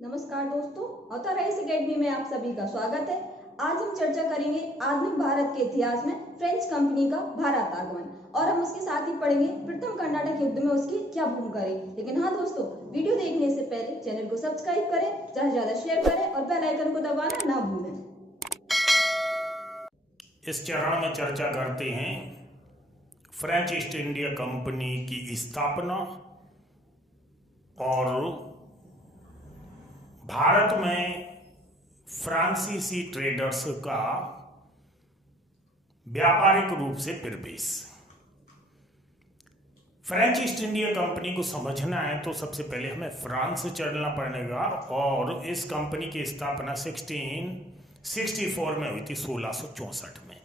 नमस्कार दोस्तों, authorise academy में आप सभी का स्वागत है। आज हम चर्चा करेंगे आधुनिक भारत के इतिहास में फ्रेंच कंपनी का भारत आगमन और हम उसके साथ ही पढ़ेंगे प्रथम कर्नाटक युद्ध में उसकी क्या भूमिका रही। लेकिन हाँ दोस्तों, वीडियो देखने से पहले चैनल को सब्सक्राइब करें, ज्यादा से ज्यादा शेयर करें और बेल आइकन को दबाना ना भूलें। इस चरण में चर्चा करते हैं फ्रेंच ईस्ट इंडिया कंपनी की स्थापना और भारत में फ्रांसीसी ट्रेडर्स का व्यापारिक रूप से प्रवेश। फ्रेंच ईस्ट इंडिया कंपनी को समझना है तो सबसे पहले हमें फ्रांस चलना पड़ेगा और इस कंपनी की स्थापना 1664 में हुई थी, 1664 में।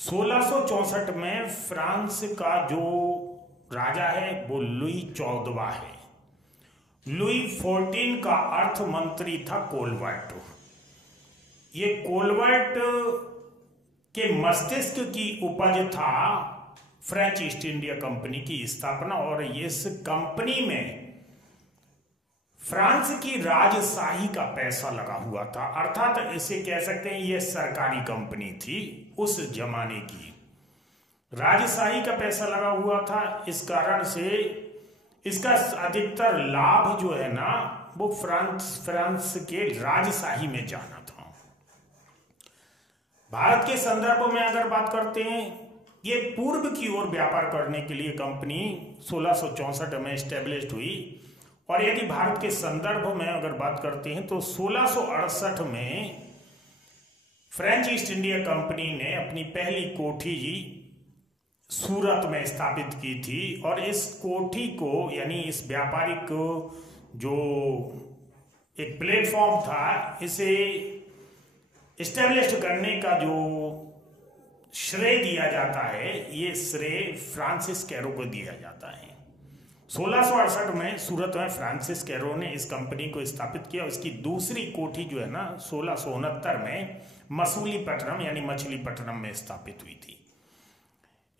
1664 में फ्रांस का जो राजा है वो लुई 14वां है। लुई 14 का अर्थ मंत्री था कोलवर्ट। ये कोलवर्ट के मस्तिष्क की उपज था फ्रेंच ईस्ट इंडिया कंपनी की स्थापना, और इस कंपनी में फ्रांस की राजशाही का पैसा लगा हुआ था, अर्थात इसे कह सकते हैं ये सरकारी कंपनी थी उस जमाने की। राजशाही का पैसा लगा हुआ था, इस कारण से इसका अधिकतर लाभ जो है ना वो फ्रांस के राजशाही में जाना था। भारत के संदर्भ में अगर बात करते हैं, ये पूर्व की ओर व्यापार करने के लिए कंपनी 1664 में एस्टेब्लिश हुई, और यदि भारत के संदर्भ में अगर बात करते हैं तो 1668 में फ्रेंच ईस्ट इंडिया कंपनी ने अपनी पहली कोठी सूरत में स्थापित की थी, और इस कोठी को यानी इस व्यापारिक जो एक प्लेटफॉर्म था, इसे एस्टेब्लिश करने का जो श्रेय दिया जाता है, ये श्रेय फ्रांसिस कैरो को दिया जाता है। 1668 में सूरत में फ्रांसिस कैरो ने इस कंपनी को स्थापित किया। उसकी दूसरी कोठी जो है ना 1669 में मसूलीपट्टनम यानी मछलीपट्टनम में स्थापित हुई थी।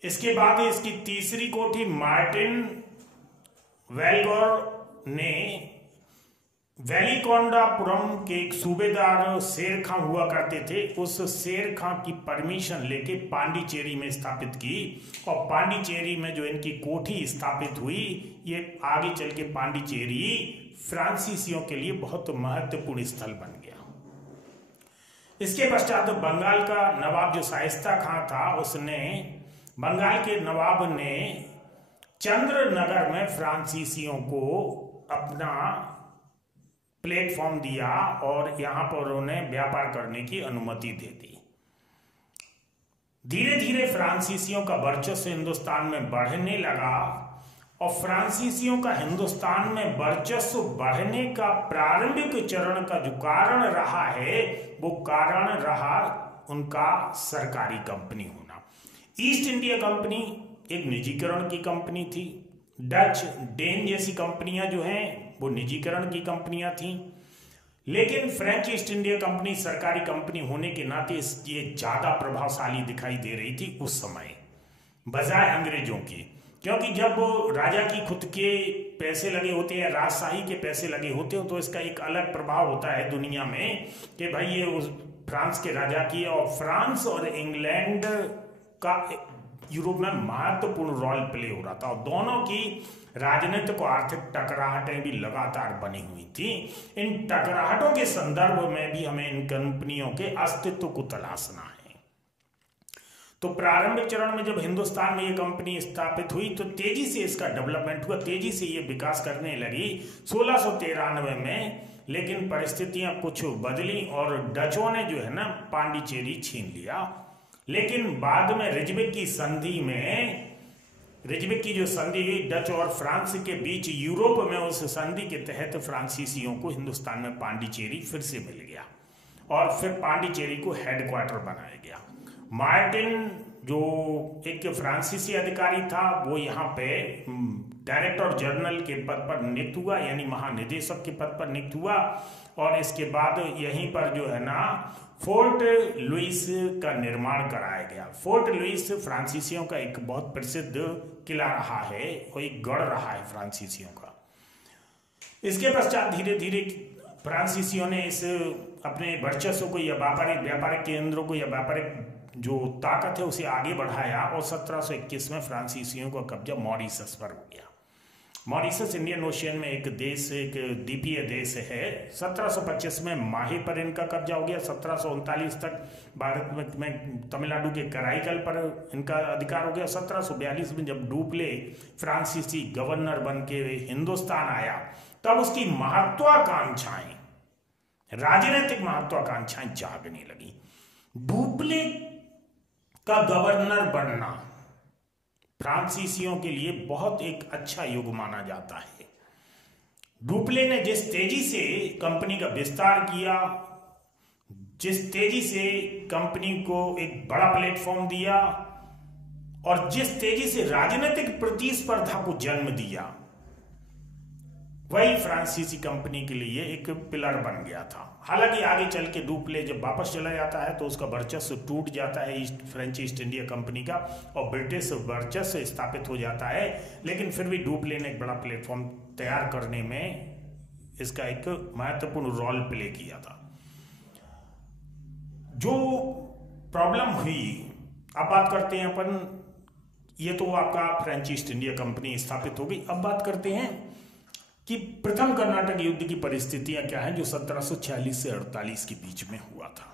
इसके बाद इसकी तीसरी कोठी मार्टिन वेलगोर ने वेलिकोंडापुरम के एक सूबेदार शेर खां हुआ करते थे, उस शेर खां की परमिशन लेके पांडिचेरी में स्थापित की, और पांडिचेरी में जो इनकी कोठी स्थापित हुई, ये आगे चल के पांडिचेरी फ्रांसीसियों के लिए बहुत महत्वपूर्ण स्थल बन गया। इसके पश्चात बंगाल का नवाब जो शाइस्ता खां था, उसने बंगाल के नवाब ने चंद्रनगर में फ्रांसीसियों को अपना प्लेटफॉर्म दिया और यहां पर उन्हें व्यापार करने की अनुमति दे दी। धीरे धीरे फ्रांसीसियों का वर्चस्व हिंदुस्तान में बढ़ने लगा, और फ्रांसीसियों का हिंदुस्तान में वर्चस्व बढ़ने का प्रारंभिक चरण का जो कारण रहा है, वो कारण रहा उनका सरकारी कंपनी होना। ईस्ट इंडिया कंपनी एक निजीकरण की कंपनी थी। डच, डेन जैसी कंपनियां जो हैं वो निजीकरण की कंपनियां थीं, लेकिन फ्रेंच ईस्ट इंडिया कंपनी सरकारी कंपनी होने के नाते ये ज्यादा प्रभावशाली दिखाई दे रही थी उस समय बजाय अंग्रेजों की, क्योंकि जब राजा की खुद के पैसे लगे होते हैं, राजशाही के पैसे लगे होते हैं, तो इसका एक अलग प्रभाव होता है दुनिया में कि भाई ये उस फ्रांस के राजा की, और फ्रांस और इंग्लैंड का यूरोप में महत्वपूर्ण रोल प्ले हो रहा था, और दोनों की राजनीतिक और आर्थिक टकराहटें भी लगातार बनी हुई थी। इन टकराहटों के संदर्भ में भी हमें इन कंपनियों के अस्तित्व को तलाशना है। तो प्रारंभिक चरण में जब हिंदुस्तान में ये कंपनी स्थापित हुई तो तेजी से इसका डेवलपमेंट हुआ, तेजी से ये विकास करने लगी 1693 में, लेकिन परिस्थितियां कुछ बदली और डचों ने जो है ना पांडिचेरी छीन लिया। लेकिन बाद में रिजविक की संधि में, रिजविक की जो संधि हुई डच और फ्रांस के बीच यूरोप में, उस संधि के तहत फ्रांसीसियों को हिंदुस्तान में पांडिचेरी फिर से मिल गया, और फिर पांडिचेरी को हेडक्वार्टर बनाया गया। मार्टिन जो एक फ्रांसीसी अधिकारी था, वो यहाँ पे डायरेक्टर जनरल के पद पर नियुक्त हुआ, यानी महानिदेशक के पद पर नियुक्त हुआ, और इसके बाद यहीं पर जो है ना फोर्ट लुइस का निर्माण कराया गया। फोर्ट लुइस फ्रांसीसियों का एक बहुत प्रसिद्ध किला रहा है और एक गढ़ रहा है फ्रांसीसियों का। इसके पश्चात धीरे धीरे फ्रांसीसियों ने इस अपने वर्चस्व को या व्यापारिक केंद्रों को या व्यापारिक जो ताकत है उसे आगे बढ़ाया और 1721 में फ्रांसीसियों का कब्जा मॉरिशस पर हो गया। मॉरिशस इंडियन ओशियन में एक द्वीपीय देश है। 1725 में माहे पर इनका कब्जा हो गया। 1739 तक भारत में तमिलनाडु के कराईकल पर इनका अधिकार हो गया। 1742 में जब डुप्ले फ्रांसीसी गवर्नर बन के हिंदुस्तान आया तब उसकी महत्वाकांक्षाएं, राजनीतिक महत्वाकांक्षाएं जागने लगी। डुप्ले का गवर्नर बनना फ्रांसीसियों के लिए बहुत एक अच्छा युग माना जाता है। डुप्ले ने जिस तेजी से कंपनी का विस्तार किया, जिस तेजी से कंपनी को एक बड़ा प्लेटफॉर्म दिया और जिस तेजी से राजनीतिक प्रतिस्पर्धा को जन्म दिया, वही फ्रांसीसी कंपनी के लिए एक पिलर बन गया था। हालांकि आगे चल के डुप्ले जब वापस चला जाता है तो उसका वर्चस्व टूट जाता है फ्रेंच ईस्ट इंडिया कंपनी का और ब्रिटिश वर्चस्व स्थापित हो जाता है। लेकिन फिर भी डुप्ले ने एक बड़ा प्लेटफॉर्म तैयार करने में इसका एक महत्वपूर्ण रोल प्ले किया था। जो प्रॉब्लम हुई, अब बात करते हैं अपन, ये तो आपका फ्रेंच ईस्ट इंडिया कंपनी स्थापित हो गई। अब बात करते हैं कि प्रथम कर्नाटक युद्ध की परिस्थितियां क्या हैं जो 1746 से 48 के बीच में हुआ था।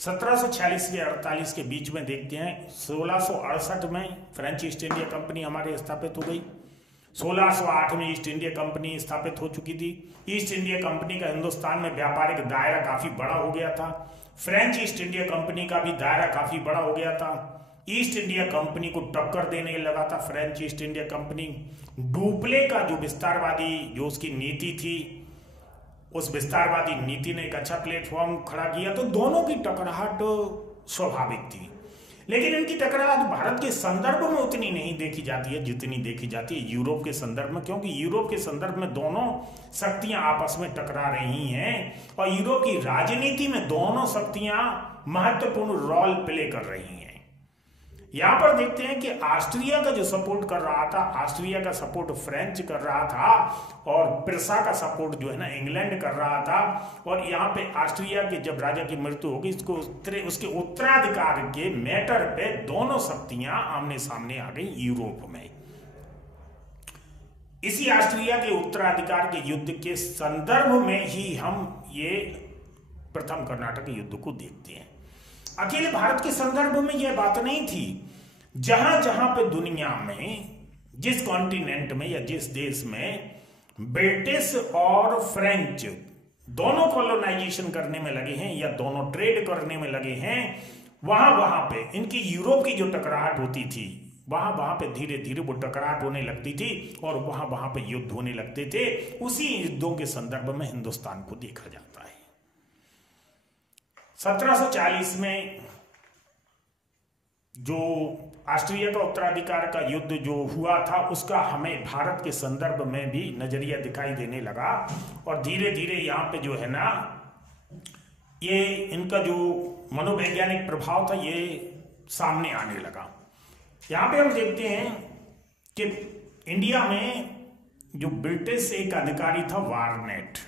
1746 से 48 के बीच में देखते हैं 1668 में फ्रेंच ईस्ट इंडिया कंपनी हमारे स्थापित हो गई। 1608 में ईस्ट इंडिया कंपनी स्थापित हो चुकी थी। ईस्ट इंडिया कंपनी का हिंदुस्तान में व्यापारिक दायरा काफी बड़ा हो गया था। फ्रेंच ईस्ट इंडिया कंपनी का भी दायरा काफी बड़ा हो गया था। ईस्ट इंडिया कंपनी को टक्कर देने लगा था French East India Company. Dupleix का जो विस्तारवादी जो उसकी नीति थी, उस विस्तारवादी नीति ने एक अच्छा प्लेटफॉर्म खड़ा किया, तो दोनों की टकराहट स्वाभाविक थी। लेकिन इनकी टकराहट भारत के संदर्भ में उतनी नहीं देखी जाती है जितनी देखी जाती है यूरोप के संदर्भ में, क्योंकि यूरोप के संदर्भ में दोनों शक्तियां आपस में टकरा रही हैं और यूरोप की राजनीति में दोनों शक्तियां महत्वपूर्ण रोल प्ले कर रही हैं। यहां पर देखते हैं कि ऑस्ट्रिया का जो सपोर्ट कर रहा था, ऑस्ट्रिया का सपोर्ट फ्रेंच कर रहा था और प्रिसा का सपोर्ट जो है ना इंग्लैंड कर रहा था। और यहाँ पे ऑस्ट्रिया के जब राजा की मृत्यु होगी, उसके उत्तराधिकार के मैटर पे दोनों शक्तियां आमने सामने आ गई यूरोप में। इसी ऑस्ट्रिया के उत्तराधिकार के युद्ध के संदर्भ में ही हम ये प्रथम कर्नाटक युद्ध को देखते हैं। अकेले भारत के संदर्भ में यह बात नहीं थी। जहां जहां पे दुनिया में जिस कॉन्टिनेंट में या जिस देश में ब्रिटिश और फ्रेंच दोनों कॉलोनाइजेशन करने में लगे हैं या दोनों ट्रेड करने में लगे हैं, वहां पे इनकी यूरोप की जो टकराहट होती थी, वहां पे धीरे धीरे वो टकराहट होने लगती थी और वहां पे युद्ध होने लगते थे। उसी युद्धों के संदर्भ में हिंदुस्तान को देखा जाता है। 1740 में जो ऑस्ट्रिया का उत्तराधिकार का युद्ध जो हुआ था, उसका हमें भारत के संदर्भ में भी नजरिया दिखाई देने लगा और धीरे धीरे यहाँ पे जो है ना, ये इनका जो मनोवैज्ञानिक प्रभाव था ये सामने आने लगा। यहाँ पे हम देखते हैं कि इंडिया में जो ब्रिटिश एक अधिकारी था वार्नेट,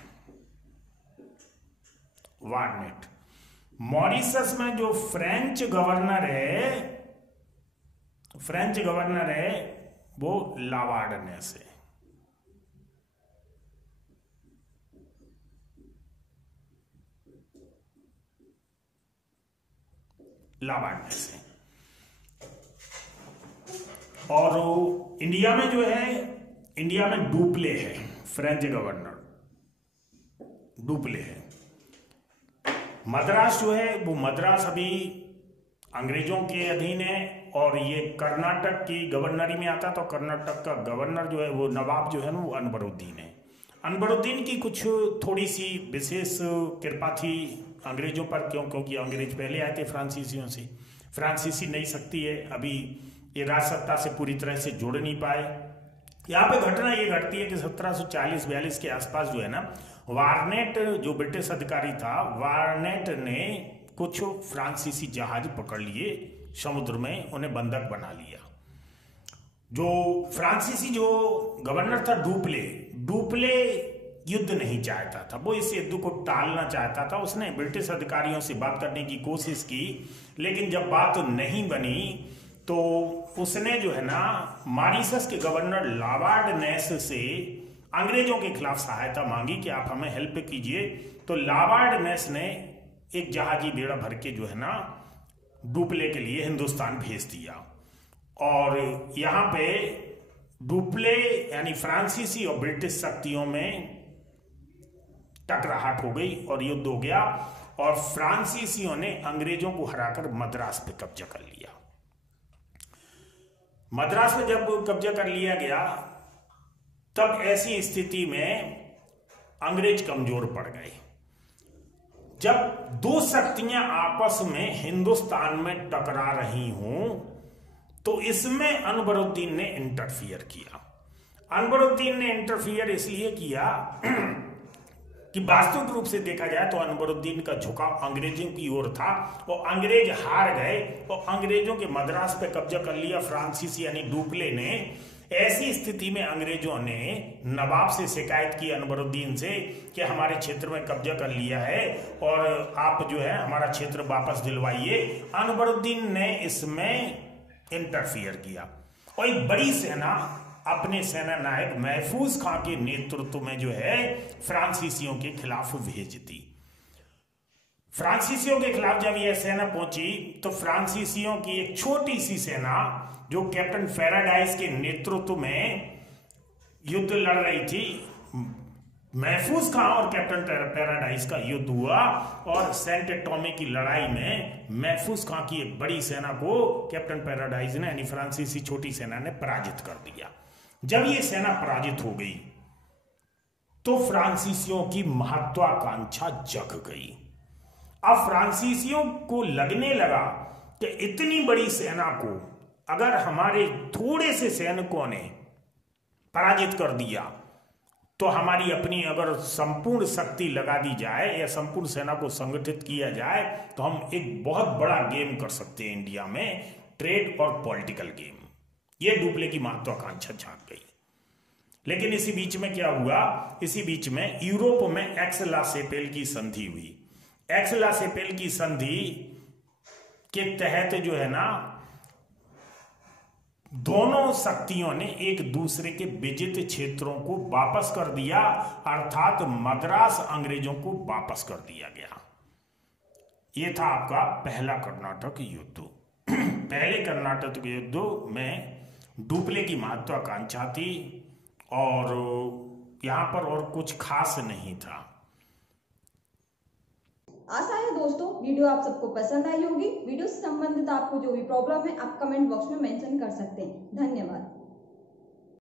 मॉरिशस में जो फ्रेंच गवर्नर है वो लावार्डनेस है। और इंडिया में जो है, इंडिया में डुप्ले है, फ्रेंच गवर्नर डुप्ले है। मद्रास जो है वो मद्रास अभी अंग्रेजों के अधीन है और ये कर्नाटक की गवर्नरी में आता। तो कर्नाटक का गवर्नर जो है वो नवाब जो है ना वो अनवरुद्दीन है। अनवरुद्दीन की कुछ थोड़ी सी विशेष कृपा थी अंग्रेजों पर, क्योंकि अंग्रेज पहले आए थे फ्रांसीसियों से। फ्रांसीसी नई शक्ति है, अभी ये राजसत्ता से पूरी तरह से जुड़ नहीं पाए। यहाँ पे घटना ये घटती है कि 1740-42 के आसपास जो है ना, वार्नेट जो ब्रिटिश अधिकारी था, वार्नेट ने कुछ फ्रांसीसी जहाज पकड़ लिए समुद्र में, उन्हें बंधक बना लिया। जो फ्रांसीसी जो गवर्नर था डुप्ले युद्ध नहीं चाहता था, वो इस युद्ध को टालना चाहता था। उसने ब्रिटिश अधिकारियों से बात करने की कोशिश की, लेकिन जब बात नहीं बनी तो उसने जो है ना मॉरिशस के गवर्नर लॉर्ड नेस से अंग्रेजों के खिलाफ सहायता मांगी कि आप हमें हेल्प कीजिए। तो लॉर्ड नेस ने एक जहाजी बेड़ा भर के जो है ना डुप्ले के लिए हिंदुस्तान भेज दिया, और यहाँ पे डुप्ले यानी फ्रांसीसी और ब्रिटिश शक्तियों में टकराहट हो गई और युद्ध हो गया, और फ्रांसीसियों ने अंग्रेजों को हराकर मद्रास पे कब्जा कर लिया। मद्रास पे जब कब्जा कर लिया गया तब ऐसी स्थिति में अंग्रेज कमजोर पड़ गए। जब दो शक्तियां आपस में हिंदुस्तान में टकरा रही हों तो इसमें अनवरुद्दीन ने इंटरफियर किया। अनवरुद्दीन ने इंटरफियर इसलिए किया कि वास्तविक रूप से देखा जाए तो अनवरुद्दीन का झुकाव अंग्रेजों की ओर था, और अंग्रेज हार गए और अंग्रेजों के मद्रास पे कब्जा कर लिया फ्रांसीसी यानी डुप्ले ने। ऐसी स्थिति में अंग्रेजों ने नवाब से शिकायत की अनवरुद्दीन से कि हमारे क्षेत्र में कब्जा कर लिया है और आप जो है हमारा क्षेत्र वापस दिलवाइए। अनवरुद्दीन ने इसमें इंटरफियर किया और एक बड़ी सेना अपने सेना नायक महफूज खां के नेतृत्व में जो है फ्रांसीसियों के खिलाफ भेज दी। फ्रांसीसियों के खिलाफ जब यह सेना पहुंची तो फ्रांसीसियों की एक छोटी सी सेना जो कैप्टन पैराडाइज के नेतृत्व में युद्ध लड़ रही थी, महफूज खां और कैप्टन पैराडाइज का युद्ध हुआ, और सेंट टॉमी की लड़ाई में महफूज खां की एक बड़ी सेना को कैप्टन पैराडाइज ने यानी फ्रांसीसी छोटी सेना ने पराजित कर दिया। जब ये सेना पराजित हो गई तो फ्रांसीसियों की महत्वाकांक्षा जग गई। अब फ्रांसीसियों को लगने लगा कि इतनी बड़ी सेना को अगर हमारे थोड़े से सैनिकों ने पराजित कर दिया तो हमारी अपनी अगर संपूर्ण शक्ति लगा दी जाए या संपूर्ण सेना को संगठित किया जाए तो हम एक बहुत बड़ा गेम कर सकते हैं इंडिया में, ट्रेड और पॉलिटिकल गेम। ये डुप्ले की महत्वाकांक्षा झांक गई। लेकिन इसी बीच में क्या हुआ, इसी बीच में यूरोप में एक्स-ला-चैपेल की संधि हुई। एक्स-ला-चैपेल की संधि के तहत जो है ना दोनों शक्तियों ने एक दूसरे के विजित क्षेत्रों को वापस कर दिया, अर्थात मद्रास अंग्रेजों को वापस कर दिया गया। यह था आपका पहला कर्नाटक युद्ध। पहले कर्नाटक युद्ध में डुप्ले की महत्वाकांक्षा थी और यहां पर और कुछ खास नहीं था। आशा है दोस्तों वीडियो आप सबको पसंद आई होगी। वीडियो से संबंधित आपको जो भी प्रॉब्लम है आप कमेंट बॉक्स में मेंशन कर सकते हैं। धन्यवाद।